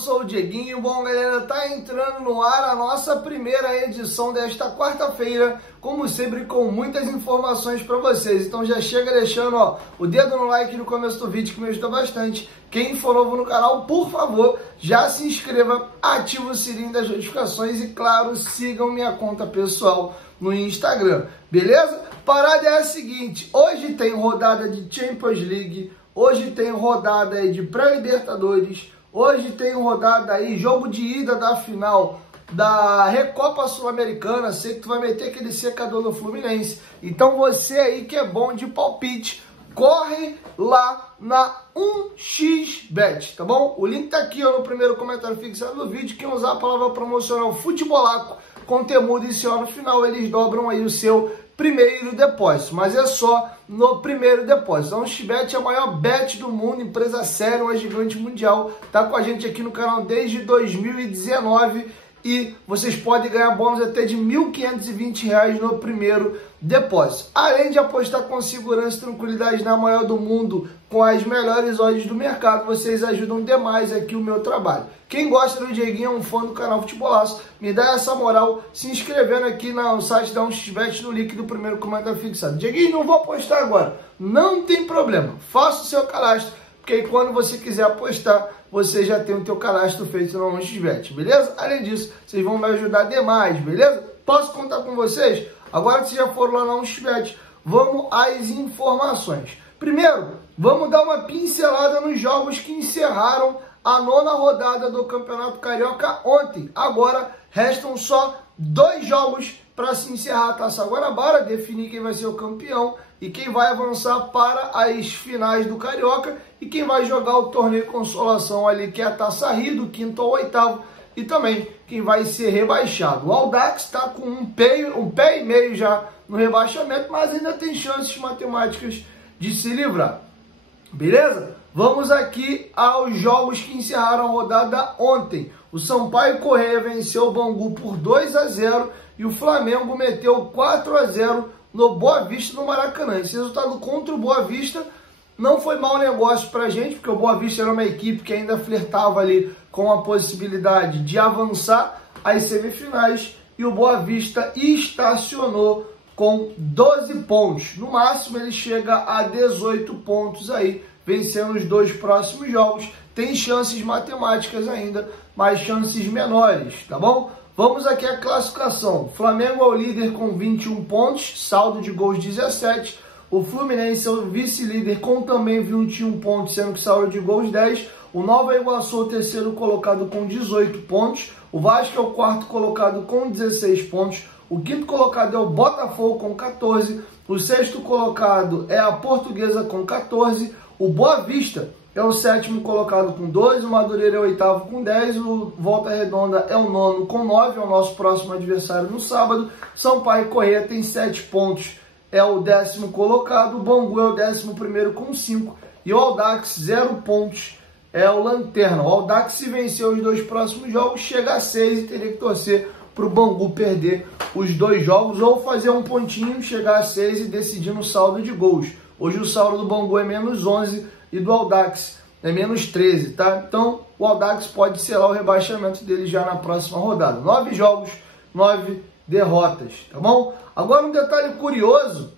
sou o Dieguinho. Bom, galera, tá entrando no ar a nossa primeira edição desta quarta-feira, como sempre, com muitas informações para vocês. Então já chega deixando o dedo no like no começo do vídeo, que me ajuda bastante. Quem for novo no canal, por favor, já se inscreva, ative o sininho das notificações e, claro, sigam minha conta pessoal no Instagram, beleza? Parada é a seguinte: hoje tem rodada de Champions League, hoje tem rodada aí de pré-libertadores, hoje tem rodada aí, jogo de ida da final da Recopa Sul-Americana. Sei que tu vai meter aquele secador no Fluminense. Então você aí que é bom de palpite, corre lá na 1xBet, tá bom? O link tá aqui no primeiro comentário fixado do vídeo. Quem usar a palavra promocional Futebolaco com temudo e no final, eles dobram aí o seu primeiro depósito, mas é só no primeiro depósito. A 1xBet é a maior bet do mundo, empresa séria, uma gigante mundial, tá com a gente aqui no canal desde 2019 e vocês podem ganhar bônus até de R$ 1.520 no primeiro depósito. Além de apostar com segurança e tranquilidade na maior do mundo, com as melhores odds do mercado, vocês ajudam demais aqui o meu trabalho. Quem gosta do Dieguinho, é um fã do canal Futebolaço, me dá essa moral se inscrevendo aqui no site da 1xBet, no link do primeiro comentário fixado. Dieguinho, não vou apostar agora. Não tem problema, faça o seu cadastro, porque aí quando você quiser apostar, você já tem o teu cadastro feito na 1xBet, beleza? Além disso, vocês vão me ajudar demais, beleza? Posso contar com vocês? Agora que vocês já foram lá na 1xBet, vamos às informações. Primeiro, vamos dar uma pincelada nos jogos que encerraram a nona rodada do Campeonato Carioca ontem. Agora, restam só 2 jogos para se encerrar a Taça Guanabara, definir quem vai ser o campeão e quem vai avançar para as finais do Carioca e quem vai jogar o torneio consolação ali, que é a Taça Rio, do 5º ao 8º, e também quem vai ser rebaixado. O Audax está com um pé e meio já no rebaixamento, mas ainda tem chances matemáticas de se livrar. Beleza? Vamos aqui aos jogos que encerraram a rodada ontem. O Sampaio Corrêa venceu o Bangu por 2-0 e o Flamengo meteu 4-0 no Boa Vista no Maracanã. Esse resultado contra o Boa Vista não foi mau negócio para a gente, porque o Boa Vista era uma equipe que ainda flertava ali com a possibilidade de avançar às semifinais, e o Boa Vista estacionou com 12 pontos. No máximo ele chega a 18 pontos aí, vencendo os 2 próximos jogos. Tem chances matemáticas ainda, mas chances menores, tá bom? Vamos aqui à classificação. O Flamengo é o líder com 21 pontos, saldo de gols 17. O Fluminense é o vice-líder com também 21 pontos, sendo que saldo de gols 10. O Nova Iguaçu é o terceiro colocado com 18 pontos. O Vasco é o quarto colocado com 16 pontos. O quinto colocado é o Botafogo com 14. O sexto colocado é a Portuguesa com 14. O Boa Vista é o sétimo colocado com 12. O Madureira é o oitavo com 10. O Volta Redonda é o nono com 9. É o nosso próximo adversário no sábado. Sampaio Corrêa tem 7 pontos. É o 10º colocado. O Bangu é o 11º com 5. E o Audax, 0 pontos, é o lanterna. O Audax, se vencer os 2 próximos jogos, chega a 6 e teria que torcer para o Bangu perder os 2 jogos ou fazer um pontinho, chegar a 6 e decidir no saldo de gols. Hoje o saldo do Bangu é menos 11 e do Audax é menos 13, tá? Então o Audax pode selar o rebaixamento dele já na próxima rodada. 9 jogos, 9 derrotas, tá bom? Agora um detalhe curioso: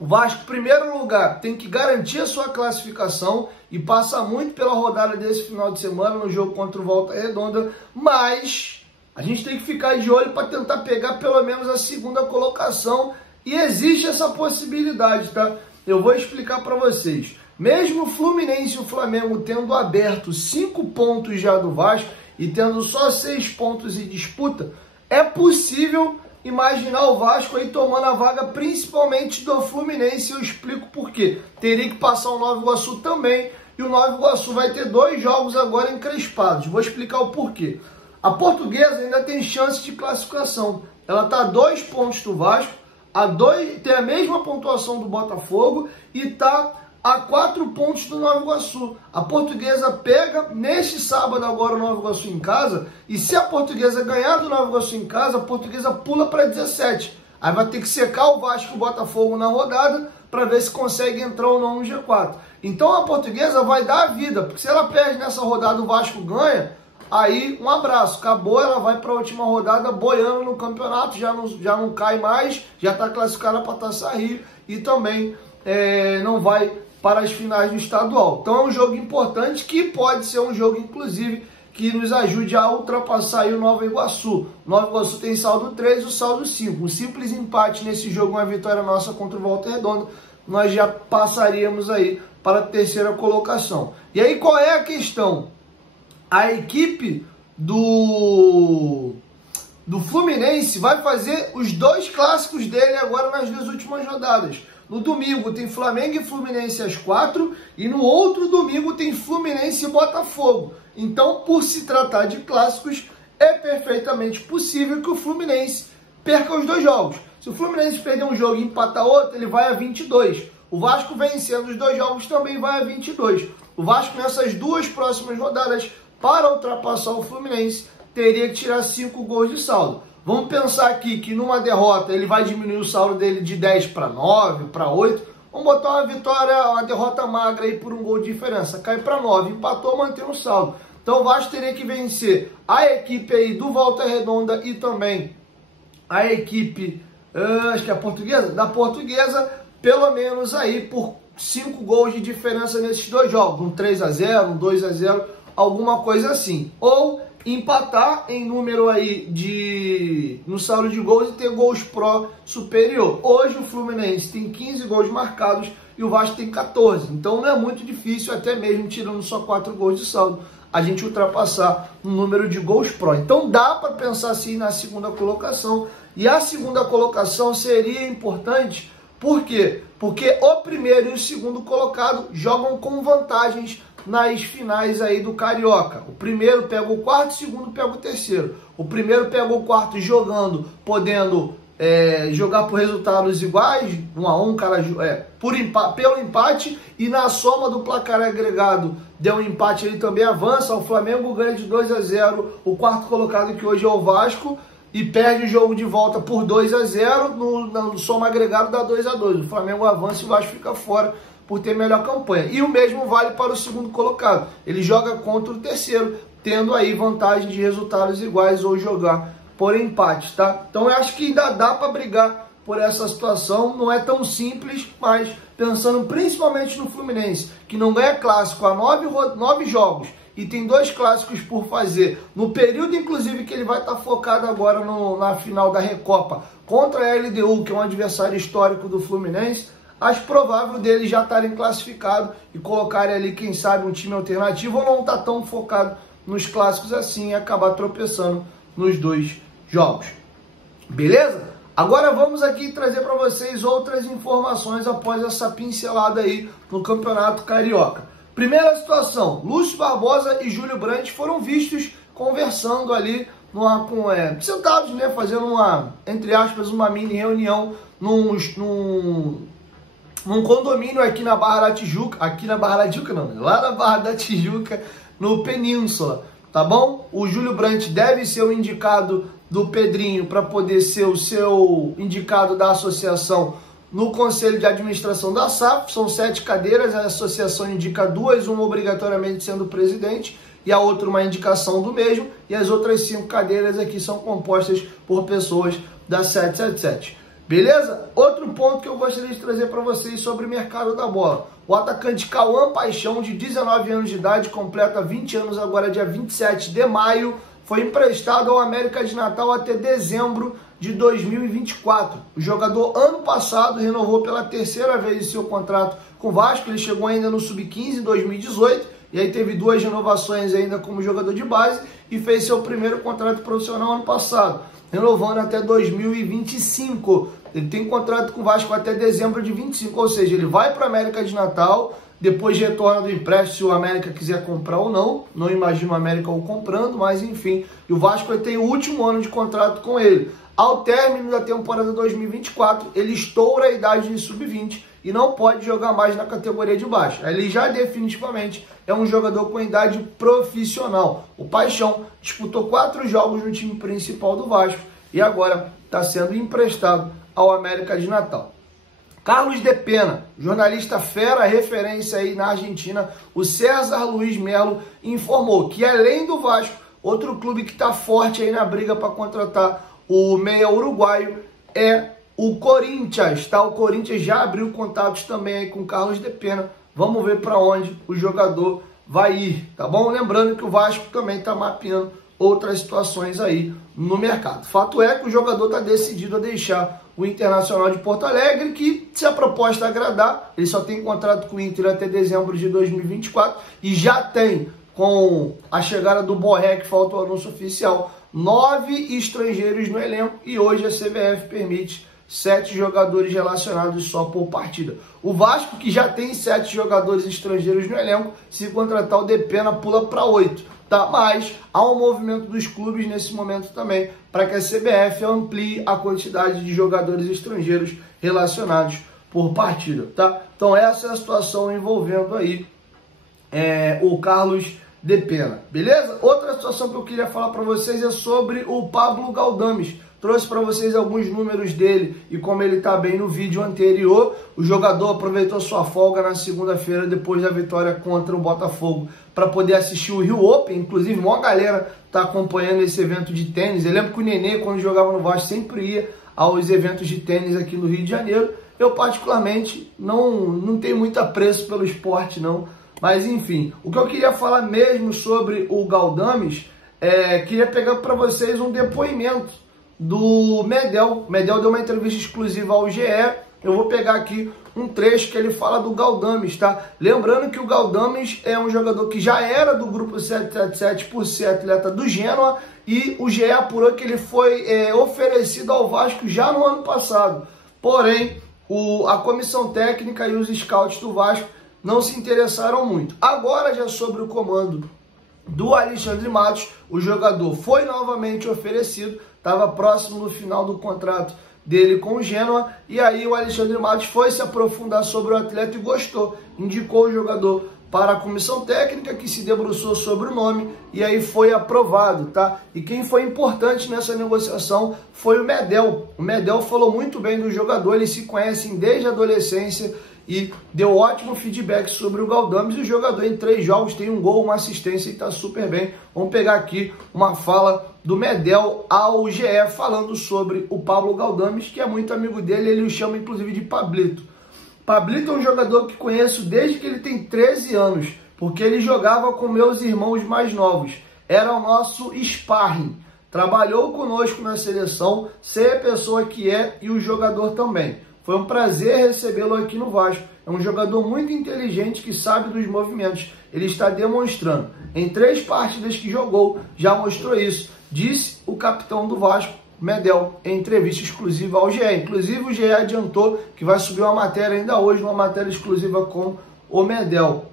o Vasco, em primeiro lugar, tem que garantir a sua classificação e passa muito pela rodada desse final de semana no jogo contra o Volta Redonda, mas a gente tem que ficar de olho para tentar pegar pelo menos a 2ª colocação, e existe essa possibilidade, tá? Eu vou explicar para vocês. Mesmo o Fluminense e o Flamengo tendo aberto 5 pontos já do Vasco e tendo só 6 pontos em disputa, é possível imaginar o Vasco aí tomando a vaga principalmente do Fluminense. Eu explico por quê. Teria que passar o Nova Iguaçu também, e o Nova Iguaçu vai ter 2 jogos agora encrespados. Vou explicar o porquê. A Portuguesa ainda tem chance de classificação. Ela está a 2 pontos do Vasco, tem a mesma pontuação do Botafogo e está a 4 pontos do Nova Iguaçu. A Portuguesa pega neste sábado agora o Nova Iguaçu em casa, e se a Portuguesa ganhar do Nova Iguaçu em casa, a Portuguesa pula para 17. Aí vai ter que secar o Vasco e o Botafogo na rodada para ver se consegue entrar ou não no G4. Então a Portuguesa vai dar a vida, porque se ela perde nessa rodada, o Vasco ganha, aí um abraço, acabou, ela vai para a última rodada boiando no campeonato, já não cai mais, já está classificada para a Taça Rio e também não vai para as finais do estadual. Então é um jogo importante que pode ser um jogo, inclusive, que nos ajude a ultrapassar aí o Nova Iguaçu. O Nova Iguaçu tem saldo 3, o saldo 5. Um simples empate nesse jogo, uma vitória nossa contra o Volta Redonda, nós já passaríamos aí para a terceira colocação. E aí qual é a questão? A equipe do Fluminense vai fazer os 2 clássicos dele agora nas 2 últimas rodadas. No domingo tem Flamengo e Fluminense às 4 e no outro domingo tem Fluminense e Botafogo. Então, por se tratar de clássicos, é perfeitamente possível que o Fluminense perca os 2 jogos. Se o Fluminense perder um jogo e empatar outro, ele vai a 22. O Vasco vencendo os 2 jogos também vai a 22. O Vasco nessas 2 próximas rodadas, para ultrapassar o Fluminense, teria que tirar 5 gols de saldo. Vamos pensar aqui que numa derrota ele vai diminuir o saldo dele de 10 para 9, para 8. Vamos botar uma vitória, uma derrota magra aí por um gol de diferença. Cai para 9, empatou, mantém o saldo. Então o Vasco teria que vencer a equipe aí do Volta Redonda e também a equipe, acho que é a Portuguesa, da Portuguesa, pelo menos aí por 5 gols de diferença nesses 2 jogos. Um 3-0, um 2-0, alguma coisa assim. Ou empatar em número aí no saldo de gols e ter gols pró superior. Hoje o Fluminense tem 15 gols marcados e o Vasco tem 14. Então não é muito difícil, até mesmo tirando só 4 gols de saldo, a gente ultrapassar o número de gols pró. Então dá para pensar assim na segunda colocação. E a segunda colocação seria importante, por quê? Porque o primeiro e o segundo colocado jogam com vantagens nas finais aí do Carioca. O primeiro pega o quarto, o segundo pega o terceiro. O primeiro pega o quarto jogando, podendo jogar por resultados iguais, 1 a 1, pelo empate, e na soma do placar agregado deu um empate, ele também avança. O Flamengo ganha de 2-0, o quarto colocado, que hoje é o Vasco, e perde o jogo de volta por 2-0, no soma agregado dá 2-2. O Flamengo avança e o Vasco fica fora por ter melhor campanha. E o mesmo vale para o segundo colocado. Ele joga contra o terceiro, tendo aí vantagem de resultados iguais ou jogar por empate, tá? Então eu acho que ainda dá para brigar por essa situação. Não é tão simples, mas pensando principalmente no Fluminense, que não ganha clássico há 9 jogos e tem 2 clássicos por fazer, no período inclusive que ele vai estar focado agora na final da Recopa contra a LDU, que é um adversário histórico do Fluminense, acho provável deles já estarem classificados e colocarem ali, quem sabe, um time alternativo, ou não estar tão focado nos clássicos assim e acabar tropeçando nos 2 jogos. Beleza? Agora vamos aqui trazer para vocês outras informações após essa pincelada aí no Campeonato Carioca. Primeira situação, Lúcio Barbosa e Júlio Brandt foram vistos conversando ali, sentados, né, fazendo entre aspas, uma mini reunião num condomínio aqui na Barra da Tijuca, lá na Barra da Tijuca, no Península, tá bom? O Júlio Brandt deve ser o indicado do Pedrinho para poder ser o seu indicado da associação no Conselho de Administração da SAF. São 7 cadeiras, a associação indica 2, uma obrigatoriamente sendo presidente e a outra uma indicação do mesmo, e as outras 5 cadeiras aqui são compostas por pessoas da 777. Beleza? Outro ponto que eu gostaria de trazer para vocês sobre o mercado da bola. O atacante Cauã Paixão, de 19 anos de idade, completa 20 anos agora dia 27 de maio, foi emprestado ao América de Natal até dezembro de 2024. O jogador, ano passado, renovou pela 3ª vez seu contrato com o Vasco. Ele chegou ainda no Sub-15 em 2018, e aí teve 2 renovações ainda como jogador de base, e fez seu primeiro contrato profissional ano passado, renovando até 2025. Ele tem contrato com o Vasco até dezembro de 25, ou seja, ele vai para o América de Natal, depois retorna do empréstimo se o América quiser comprar ou não. Não imagino o América o comprando, mas enfim. E o Vasco vai ter o último ano de contrato com ele. Ao término da temporada 2024, ele estoura a idade de sub-20 e não pode jogar mais na categoria de baixo. Ele já definitivamente é um jogador com idade profissional. O Paixão disputou 4 jogos no time principal do Vasco e agora está sendo emprestado ao América de Natal. Carlos de Pena, jornalista fera, referência aí na Argentina, o César Luiz Melo informou que além do Vasco, Outro clube que está forte aí na briga para contratar o meia uruguaio é o Corinthians, tá? O Corinthians já abriu contatos também aí com o Carlos de Pena. Vamos ver para onde o jogador vai ir, tá bom? Lembrando que o Vasco também está mapeando outras situações aí no mercado. Fato é que o jogador está decidido a deixar o Internacional de Porto Alegre, que, se a proposta agradar, ele só tem contrato com o Inter até dezembro de 2024 e já tem, com a chegada do Borré, que falta o anúncio oficial, 9 estrangeiros no elenco, e hoje a CBF permite 7 jogadores relacionados só por partida. O Vasco, que já tem 7 jogadores estrangeiros no elenco, se contratar o Depena pula para 8. Tá? Mas há um movimento dos clubes nesse momento também para que a CBF amplie a quantidade de jogadores estrangeiros relacionados por partida. Tá? Então essa é a situação envolvendo aí o Carlos de Pena, beleza? Outra situação que eu queria falar para vocês é sobre o Pablo Galdames. Trouxe para vocês alguns números dele e como ele está bem no vídeo anterior. O jogador aproveitou sua folga na segunda-feira depois da vitória contra o Botafogo para poder assistir o Rio Open. Inclusive, uma galera está acompanhando esse evento de tênis. Eu lembro que o Nenê, quando jogava no Vasco, sempre ia aos eventos de tênis aqui no Rio de Janeiro. Eu, particularmente, não tenho muito apreço pelo esporte, não. Mas, enfim, o que eu queria falar mesmo sobre o Galdames, queria pegar para vocês um depoimento do Medel. O Medel deu uma entrevista exclusiva ao GE. Eu vou pegar aqui um trecho que ele fala do Galdames, tá? Lembrando que o Galdames é um jogador que já era do grupo 777 por ser atleta do Genoa, e o GE apurou que ele foi oferecido ao Vasco já no ano passado. Porém, a comissão técnica e os scouts do Vasco não se interessaram muito. Agora, já sobre o comando do Alexandre Matos, o jogador foi novamente oferecido, estava próximo do final do contrato dele com o Genoa, e aí o Alexandre Matos foi se aprofundar sobre o atleta e gostou, indicou o jogador para a comissão técnica, que se debruçou sobre o nome, e aí foi aprovado, tá? E quem foi importante nessa negociação foi o Medel. O Medel falou muito bem do jogador, eles se conhecem desde a adolescência, e deu ótimo feedback sobre o Galdames. E o jogador em 3 jogos tem um gol, uma assistência e está super bem. Vamos pegar aqui uma fala do Medel ao GE falando sobre o Pablo Galdames, que é muito amigo dele, ele o chama inclusive de Pablito. Pablito é um jogador que conheço desde que ele tem 13 anos, porque ele jogava com meus irmãos mais novos. Era o nosso sparring. Trabalhou conosco na seleção, sei a pessoa que é e o jogador também. Foi um prazer recebê-lo aqui no Vasco. É um jogador muito inteligente que sabe dos movimentos. Ele está demonstrando. Em 3 partidas que jogou, já mostrou isso. Disse o capitão do Vasco, Medel, em entrevista exclusiva ao GE. Inclusive o GE adiantou que vai subir uma matéria ainda hoje, uma matéria exclusiva com o Medel.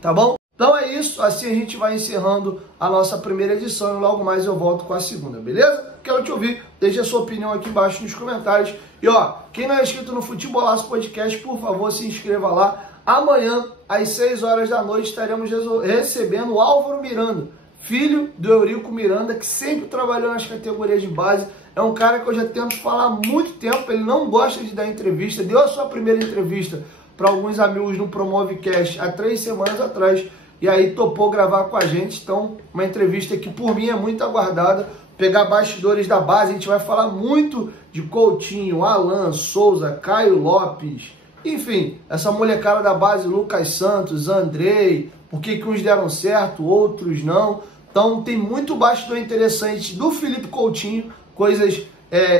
Tá bom? Então é isso, assim a gente vai encerrando a nossa primeira edição e logo mais eu volto com a segunda, beleza? Quero te ouvir, deixe a sua opinião aqui embaixo nos comentários. E ó, quem não é inscrito no Futebolaço Podcast, por favor, se inscreva lá. Amanhã, às 6 horas da noite, estaremos recebendo o Álvaro Miranda, filho do Eurico Miranda, que sempre trabalhou nas categorias de base. É um cara que eu já tento falar há muito tempo, ele não gosta de dar entrevista, deu a sua primeira entrevista para alguns amigos no Promovecast há 3 semanas atrás, e aí topou gravar com a gente. Então, uma entrevista que por mim é muito aguardada, pegar bastidores da base. A gente vai falar muito de Coutinho, Alan, Souza, Caio Lopes, enfim, essa molecada da base, Lucas Santos, Andrei, por que uns deram certo, outros não. Então tem muito bastidor interessante do Felipe Coutinho, coisas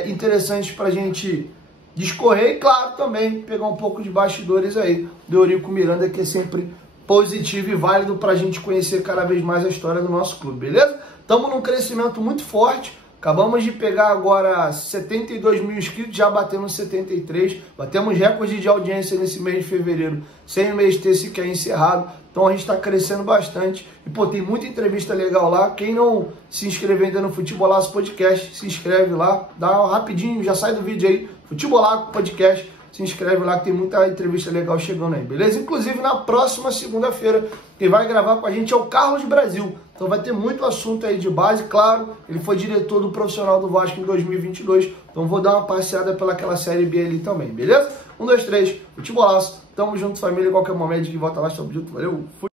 interessantes para a gente discorrer, e claro, também pegar um pouco de bastidores aí do Eurico Miranda, que é sempre positivo e válido para a gente conhecer cada vez mais a história do nosso clube, beleza? Estamos num crescimento muito forte, acabamos de pegar agora 72 mil inscritos, já batemos 73, batemos recorde de audiência nesse mês de fevereiro, sem o mês ter sequer encerrado, então a gente está crescendo bastante, e pô, tem muita entrevista legal lá. Quem não se inscreveu ainda no Futebolaço Podcast, se inscreve lá, dá rapidinho, já sai do vídeo aí, Futebolaço Podcast, se inscreve lá que tem muita entrevista legal chegando aí, beleza? Inclusive na próxima segunda-feira, quem vai gravar com a gente é o Carlos Brasil. Então vai ter muito assunto aí de base, claro, ele foi diretor do Profissional do Vasco em 2022, então vou dar uma passeada pelaquela Série B ali também, beleza? 1, 2, 3, Futebolaço, tamo junto família, qualquer momento de volta lá, tamo junto, valeu, fui!